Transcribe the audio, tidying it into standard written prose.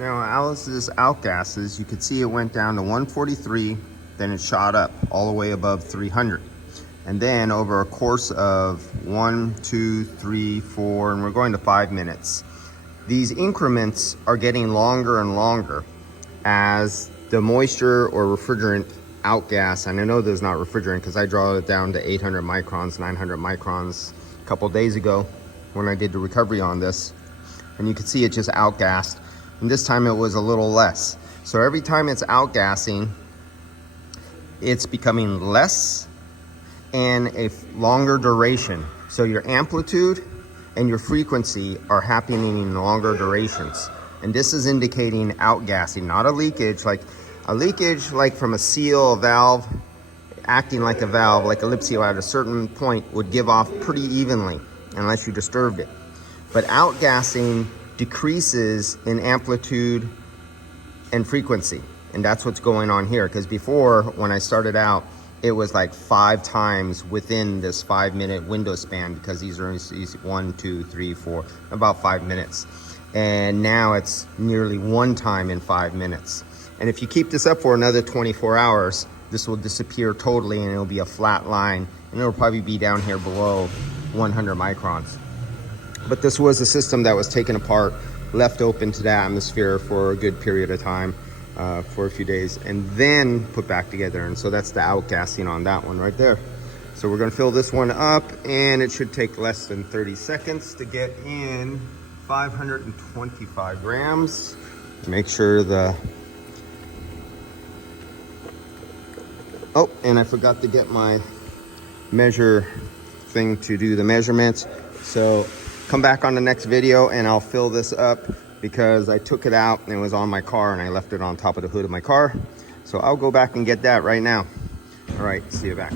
Now, as this outgasses, you can see it went down to 143, then it shot up all the way above 300. And then over a course of 1, 2, 3, 4, and we're going to 5 minutes, these increments are getting longer and longer as the moisture or refrigerant outgas, and I know there's not refrigerant because I draw it down to 800 microns, 900 microns a couple days ago when I did the recovery on this, and you can see it just outgassed, and this time it was a little less. So every time it's outgassing, it's becoming less and a longer duration. So your amplitude and your frequency are happening in longer durations. And this is indicating outgassing, not a leakage. Like a leakage, like from a seal, a valve, acting like a valve, like a lip seal at a certain point would give off pretty evenly unless you disturbed it. But outgassing decreases in amplitude and frequency. And that's what's going on here. Because before, when I started out, it was like 5 times within this 5 minute window span, because these are 1, 2, 3, 4, about 5 minutes. And now it's nearly 1 time in 5 minutes. And if you keep this up for another 24 hours, this will disappear totally and it'll be a flat line, and it'll probably be down here below 100 microns. But this was a system that was taken apart, left open to the atmosphere for a good period of time, for a few days, and then put back together. And so that's the outgassing on that one right there. So we're gonna fill this one up, and it should take less than 30 seconds to get in 525 grams. Make sure oh, and I forgot to get my measure thing to do the measurements. So come back on the next video and I'll fill this up, because I took it out and it was on my car and I left it on top of the hood of my car. So I'll go back and get that right now. All right, see you back.